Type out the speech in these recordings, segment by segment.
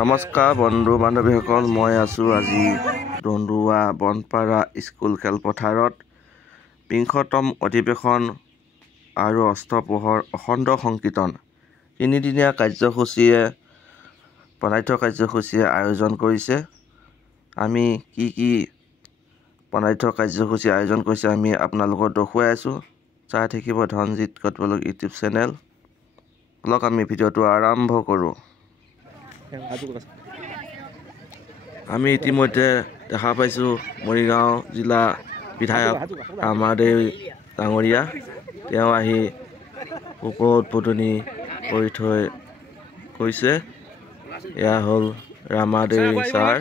নমস্কাৰ বন্ধু বান্ধৱীসকল, মই আছোঁ আজি দন্দুৱা বনপাৰা স্কুল খেলপথাৰত ২৫তম অধিৱেশন আৰু অষ্টপ্ৰহৰ অখণ্ড সংকীৰ্তন তিনিদিনীয়া পণাধ্য কাৰ্যসূচীয়ে আয়োজন কৰিছে। আমি কি পণাধ্য কাৰ্যসূচী আয়োজন কৰিছে আমি আপোনালোকক দেখুৱাই আছোঁ। চাই থাকিব ধনজিৎ কটবলক ইউটিউব চেনেল। লওক আমি ভিডিঅ'টো আৰম্ভ কৰোঁ। আমি ইতিমধ্যে দেখা পাইছোঁ মৰিগাঁও জিলা বিধায়ক ৰামাদেৱ ডাঙৰীয়া। তেওঁ আহি উপ উদ্বোধনী কৰি থৈ কৈছে। এয়া হ'ল ৰামাদেৱ ছাৰ।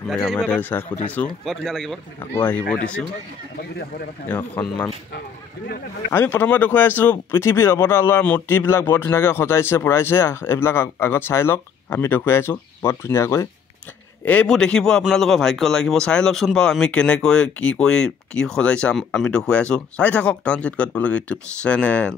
আমি ৰামাদেৱ ছাৰক সুধিছোঁ, আকৌ আহিব দিছোঁ তেওঁক সন্মান। আমি প্ৰথমে দেখুৱাই আছোঁ পৃথিৱীৰ অৱতাৰ লোৱাৰ মূৰ্তিবিলাক বৰ ধুনীয়াকৈ সজাইছে পৰাইছে। এইবিলাক আগত চাই লওক, আমি দেখুৱাই আছোঁ বৰ ধুনীয়াকৈ। এইবোৰ দেখিব আপোনালোকৰ ভাগ্য লাগিব। চাই লওকচোন বাৰু আমি কেনেকৈ কি সজাইছে আমি দেখুৱাই আছোঁ। চাই থাকক ধনজিৎ কটবলক ইউটিউব চেনেল।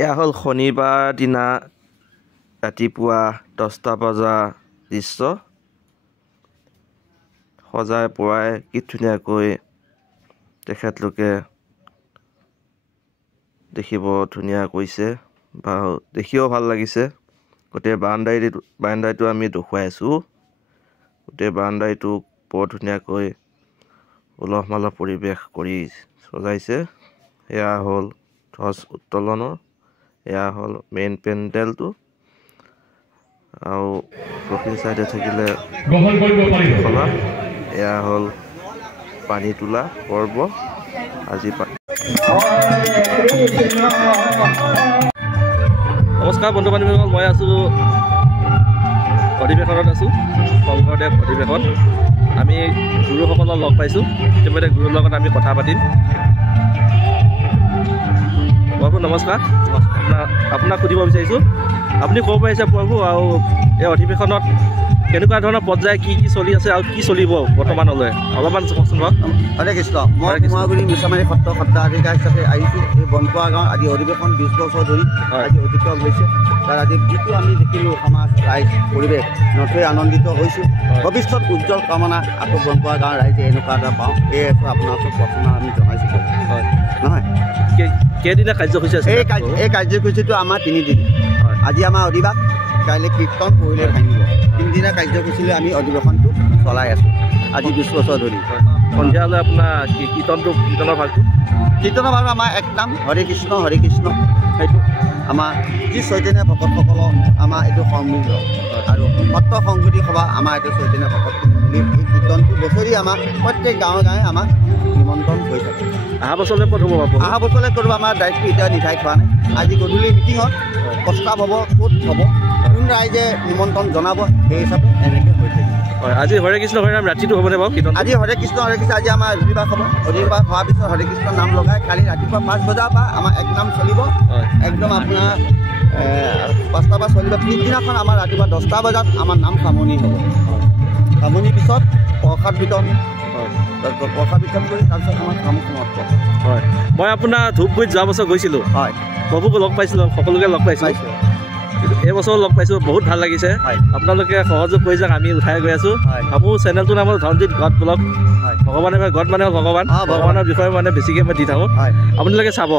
এয়া হ'ল শনিবাৰ দিনা ৰাতিপুৱা 10টা বজা দৃশ্য। সজাই পৰাই কি ধুনীয়াকৈ তেখেতলোকে দেখিব ধুনীয়া কৰিছে বা দেখিও ভাল লাগিছে। গোটেই বাৰাণ্ডাৰীটো আমি দেখুৱাই আছোঁ। গোটেই বাৰাণ্ডাৰীটো বৰ ধুনীয়াকৈ উলহ মালহ পৰিৱেশ কৰি সজাইছে। এয়া হ'ল ধ্বজ উত্তোলনৰ, এয়া হ'ল মেইন পেণ্ডেলটো। আৰু দক্ষিণ চাইডে থাকিলে খোলা। এয়া হ'ল পানী তোলা পৰ্ব আজি। নমস্কাৰ বন্ধু বান্ধৱীসকল, মই আছোঁ অধিৱেশনত আছোঁ, শংকৰদেৱ অধিৱেশন। আমি গুৰুসকলক লগ পাইছোঁ। ইতিমধ্যে গুৰুৰ লগত আমি কথা পাতিম। প্ৰভু নমস্কাৰ। আপোনাক সুধিব বিচাৰিছোঁ, আপুনি ক'ব পাৰিছে প্ৰভু, আৰু এই অধিৱেশনত কেনেকুৱা ধৰণৰ পৰ্যায় কি চলি আছে আৰু কি চলিব বৰ্তমানলৈ অলপমান কওকচোন বাৰু। হৰে কৃষ্ণ। মই কুমাৰগুৰি মিছামাৰী সত্ৰাধিকাৰ হিচাপে আহিছোঁ। এই বনপৰা গাঁৱৰ আজি অধিৱেশন 20 বছৰ ধৰি আজি অতিক্ৰম হৈছে। তাৰ আজি যিটো আমি দেখিলোঁ সমাজ ৰাইজ পৰিৱেশ নথৈ আনন্দিত হৈছোঁ। ভৱিষ্যত উজ্জ্বল কামনা আকৌ বনপৰা গাঁৱৰ ৰাইজে এনেকুৱা এটা পাওঁ, এই আপোনাৰ ওচৰত প্ৰশ্ন আমি জনাইছোঁ। হয় নহয়, কেইদিনীয়া কাৰ্যসূচী আছে? এই কাৰ্যসূচীটো আমাৰ 3 দিন। আজি আমাৰ অধিবাস, কাইলৈ কীৰ্তন, পৰহিলৈ ভাঙিব। 3 দিনীয়া কাৰ্যসূচীলৈ আমি অধিৱেশনটো চলাই আছোঁ আজি 20 বছৰ ধৰি। সন্ধিয়ালৈ আপোনাৰ কীৰ্তনৰ ভাগটো আমাৰ এক নাম হৰে কৃষ্ণ সেইটো আমাৰ যি চৈতন্য ভকতসকলৰ আমাৰ এইটো সন্মিলন আৰু সত্ৰ সংস্কৃতি সভা আমাৰ এইটো চৈতন্য ভকত মিলি এই কীৰ্তনটো বছৰি আমাৰ প্ৰত্যেক গাঁৱে গাঁৱে আমাক নিমন্ত্ৰণ হৈ থাকে। অহা বছৰলৈ ক'ত হ'ব বাৰু? অহা বছৰলৈ কৰিব আমাৰ দায়িত্ব এতিয়া নিৰ্ধাৰিত হোৱা নাই। আজি গধূলি মিটিঙত প্ৰস্তাৱ হ'ব ক'ত হ'ব, কোন ৰাইজে নিমন্ত্ৰণ জনাব, সেই হিচাপে এনেকৈ হৈ থাকে। হয়, আজি হৰে কৃষ্ণ হৰে নাম ৰাতিটো হ'বনে বাৰু কীৰ্তন? আজি হৰে কৃষ্ণ আজি আমাৰ অধিবাস হ'ব। অধিবাস হোৱাৰ পিছত হৰে কৃষ্ণ নাম লগাই কালি ৰাতিপুৱা 5 বজাৰ পৰা আমাৰ এক নাম চলিব। একদম আপোনাৰ 5টা পৰা চলিব। পিছদিনাখন আমাৰ ৰাতিপুৱা 10টা বজাত আমাৰ নাম সামৰণি হ'ব। সামৰণিৰ পিছত প্ৰসাদ বিতৰণ প্ৰসাদ বিতৰণ কৰি তাৰপিছত আমাৰ কাম সমাপ্ত হয়। মই আপোনাৰ ধূপগুৰিত যোৱা বছৰ গৈছিলোঁ। হয়, প্ৰভুকো লগ পাইছিলোঁ, সকলোকে লগ পাইছোঁ। এইবছৰ লগ পাইছোঁ, বহুত ভাল লাগিছে। আপোনালোকে সহযোগ কৰি যাওক, আমি উঠাই গৈ আছোঁ। মোৰ চেনেলটোৰ নাম হ'ল ধনজিৎ গড ব্লগ। ভগৱানে গড মানে ভগৱান, ভগৱানৰ বিষয়ে মানে বেছিকৈ মই দি থাকোঁ, আপোনালোকে চাব।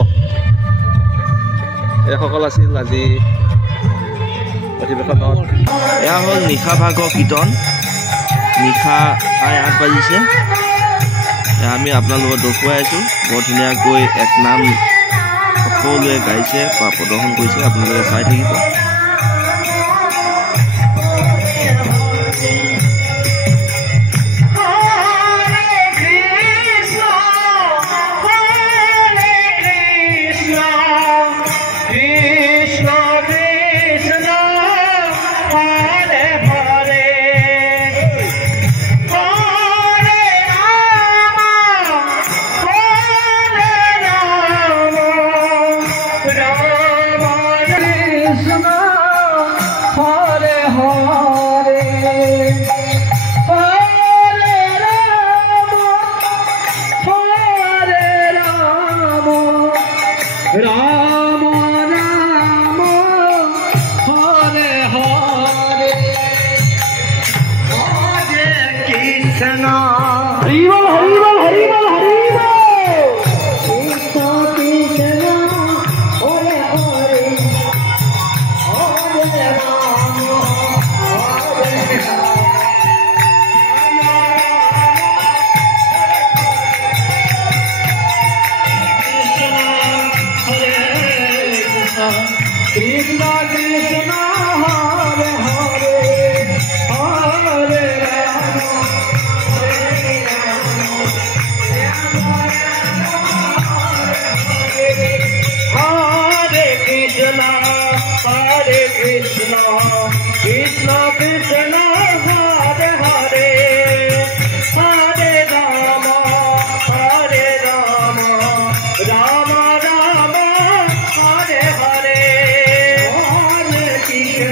এইসকল আছিল আজি অধিৱেশনত। এয়া হ'ল নিশা ভাগৰ কীৰ্তন। নিশা 8:30 বাজিছে। আমি আপোনালোকক দেখুৱাই আছোঁ। বৰ ধুনীয়াকৈ এক নাম সকলোৱে গাইছে বা প্ৰদৰ্শন কৰিছে, আপোনালোকে চাই থাকিব।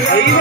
Hare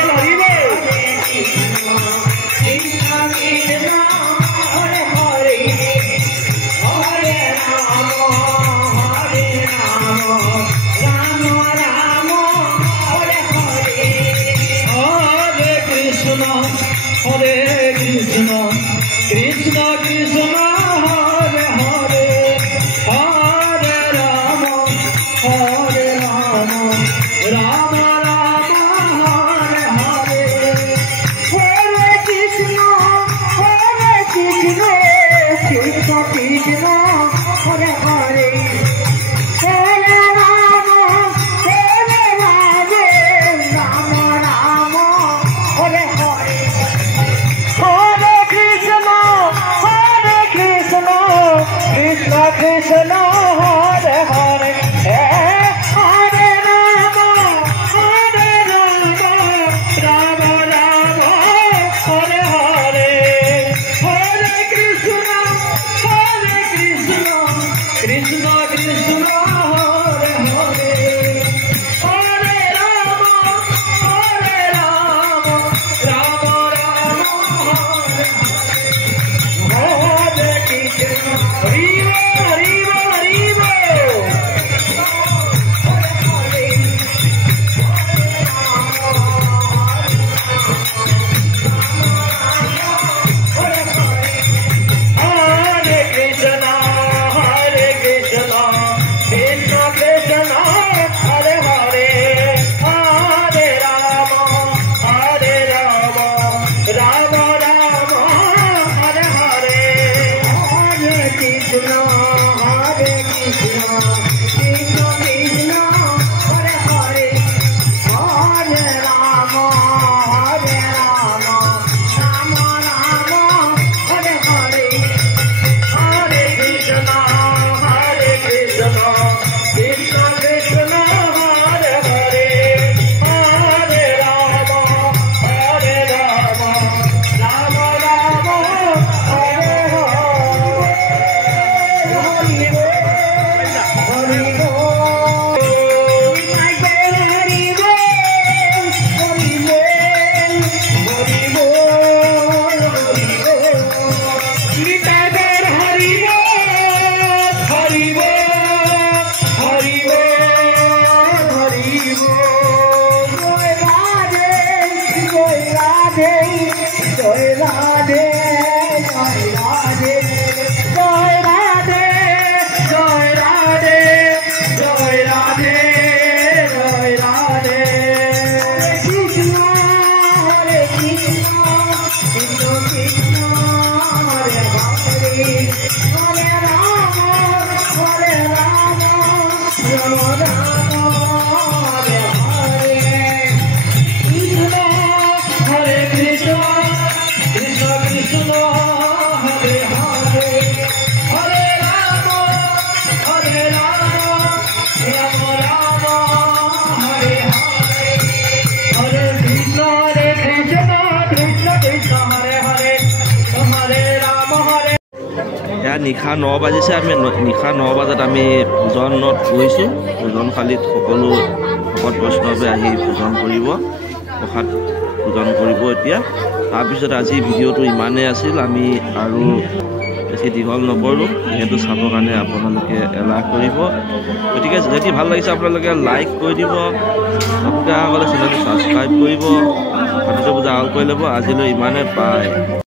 নিশা 9 বাজিছে আমি নিশা 9 বজাত আমি ভোজনত গৈছোঁ ভোজনশালীত সকলো ভকত বৈষ্ণৱে আহি ভোজন কৰিব প্ৰসাদ ভোজন কৰিব এতিয়া তাৰপিছত আজি ভিডিঅ'টো ইমানেই আছিল আমি আৰু বেছি দীঘল নকৰোঁ যিহেতু চাবৰ কাৰণে আপোনালোকে এলাহ কৰিব গতিকে যদি ভাল লাগিছে আপোনালোকে লাইক কৰি দিব নতুনকৈ অহা হ'লে চেনেলটো ছাবস্ক্ৰাইব কৰিব ভিডিঅ'টো বুজা কৰি ল'ব আজিলৈ ইমানেই পায়